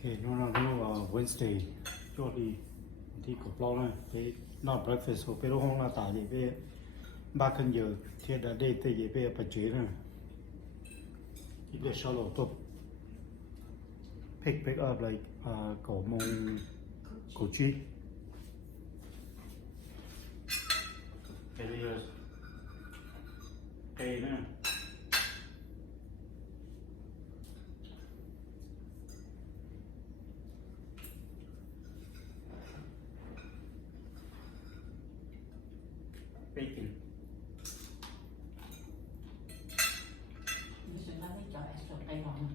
Okay, no, Wednesday, shortly, thì có plan này, cái not breakfast, so pero hôm là tại gì về ba cân giờ, thì đã đây tới gì về phải chế này, thì để sau đó tôi pick up like cổ mông cổ chi, cái này là cây nữa. Bacon. You should let me cho extra bacon.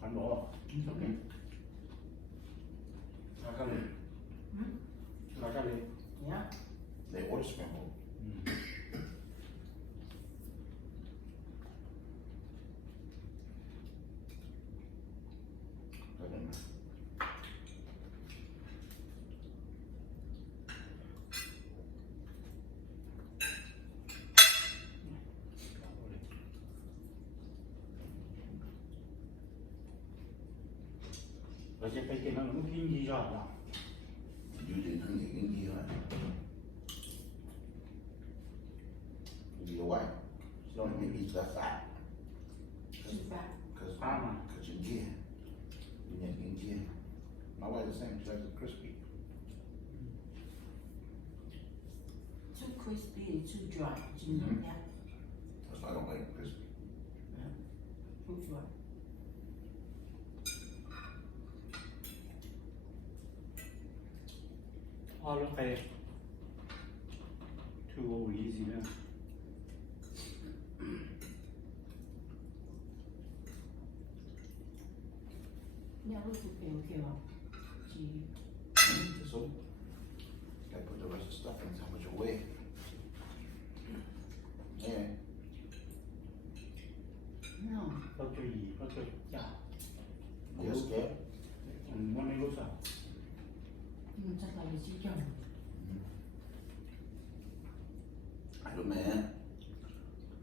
Khoan bỏ, ok. Là cái gì? Là cái gì? Yeah. They order scrambled. I don't know. Rồi cái bacon nó cũng thiên gì rồi đó. Usually nó nghĩ cái gì là you're white, so maybe it's less fat. Too fat. Cause Fat mà. cause you're gay. You're gay. My wife the same. She likes it crispy. Too crispy, too dry. Yeah. That's why I don't like it crispy. Too dry. All okay. Too over easy nữa. Yeah, look at okay. Gee. So, gotta put the rest of the stuff in how much away. Yeah. No. Đâu cho gì, đâu cho chả. You're scared? Muốn đi lúc sao? Chắc là vì chỉ chồng. I don't know.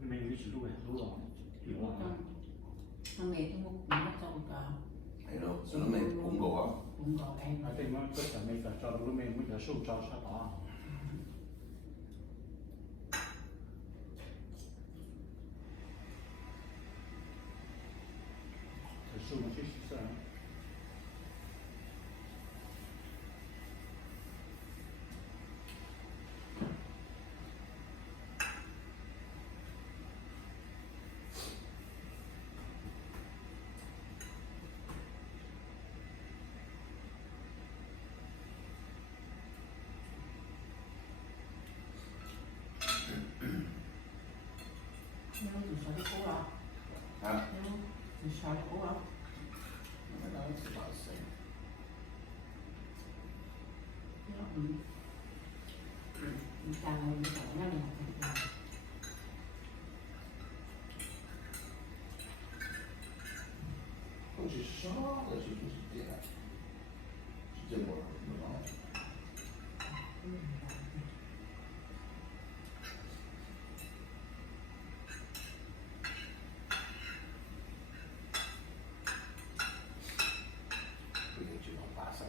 Mình đi chỉ lúc này, lúc đó. Hiểu không? Hôm nay tôi mua cũng bắt đầu cả. I know. So nó make cũng go up. Cũng gọi em. I think nó tất cả mình phải cho lúc mình mới phải sâu cho sao đó. Phải sâu một chút sao? Nhưng mà tụi nó cố à? Huh? Tụi nó cố à? I know it's about the same. Càng ngày mình phải ra mình học. Không chỉ số là chỉ tiền à? Chỉ tiền một nó. Bây giờ chỉ còn pasta.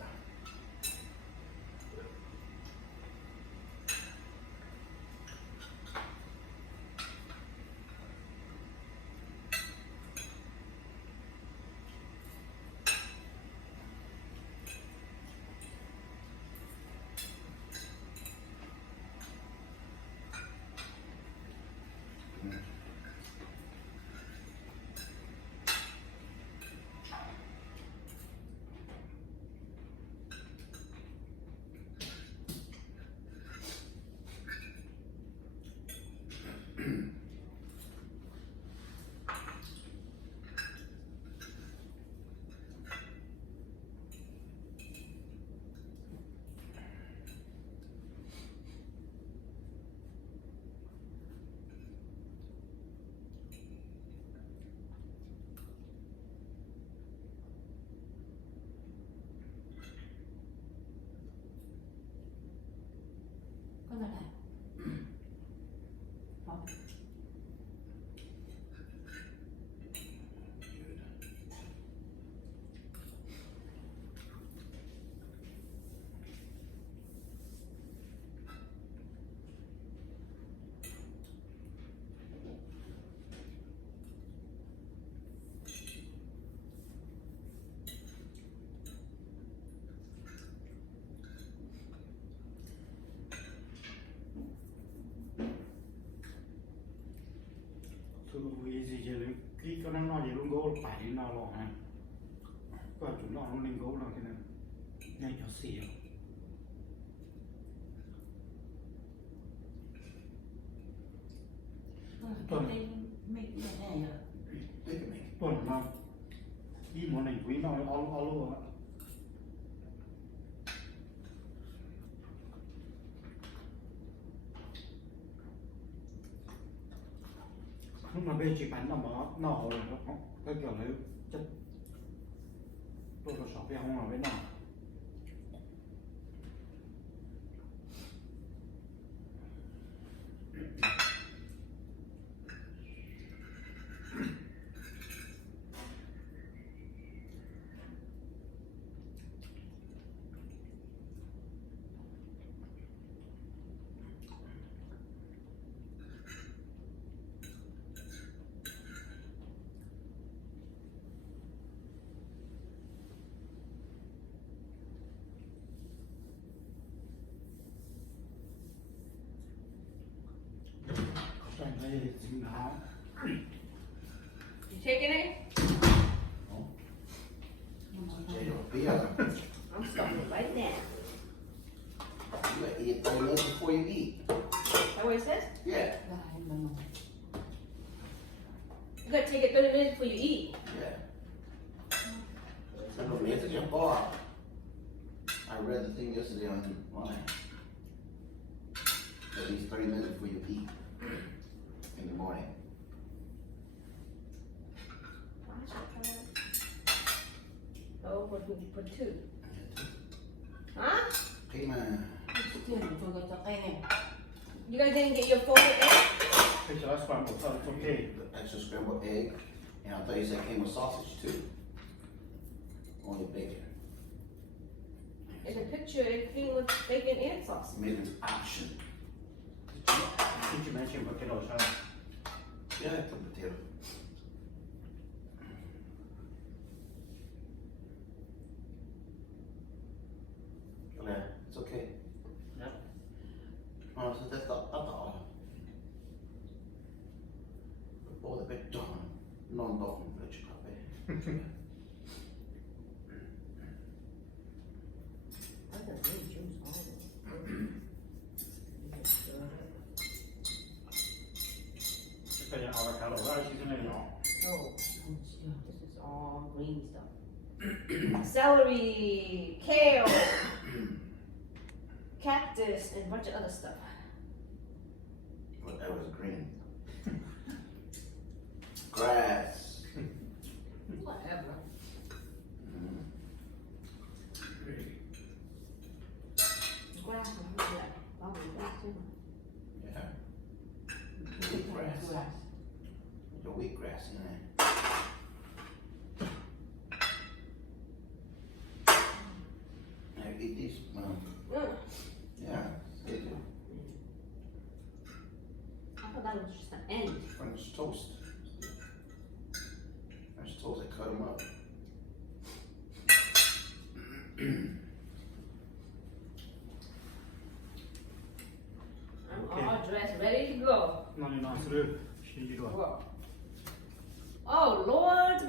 Tôi vì gì chứ khi có nó gì luôn gỗ phải đi nào lọ này. Có chủ nó lên gỗ nào thế này. Nhanh cho xỉa. Tuần mình này rồi. Look at me. Tuần nào. Đi món này quý nào all luôn ạ. Lúc mà bên chị bán nó rồi nó cái kiểu lấy chất tôi có sọ về không nào với nào cái này dính áo You taking it? No. Jay, your beer. I'm starting it right now. You gotta eat 30 minutes before you eat. That what it says? Yeah. Lại mà nó. You gotta take it 30 minutes before you eat. Yeah. Send a message and bar. I read the thing yesterday online. At least 30 minutes before you eat in the morning. Oh, for two. Huh? Okay, man. Tiền của tôi cho em. You guys didn't get your folded egg? cái cho nó một phần ok The extra scrambled egg. And I thought you said it came with sausage too. Only bacon. In the picture, it came with bacon and sauce. Maybe it's option. khi chị nói chuyện với cái đồ sao Yeah, I put potato. Yeah, it's okay. Yep. Oh, so that's all. Både beton, någon dag med kaffe. I got really juice all of cái nhà họ cả đồ ra chứ cái này nhỏ Oh, this is all green stuff. Celery, kale, cactus, and a bunch of other stuff. But that was green. Grass. Whatever. Mm. Grass, and what's that? Probably grass too. Yeah, Grass. Grass. the wheatgrass in there. Yeah, eat these. Yeah, they do. I thought that was just an end. French toast. French toast, they cut them up. I'm Okay. all dressed, ready to go. nó như nó sữa xin đi rồi Whoa. Oh, Lord,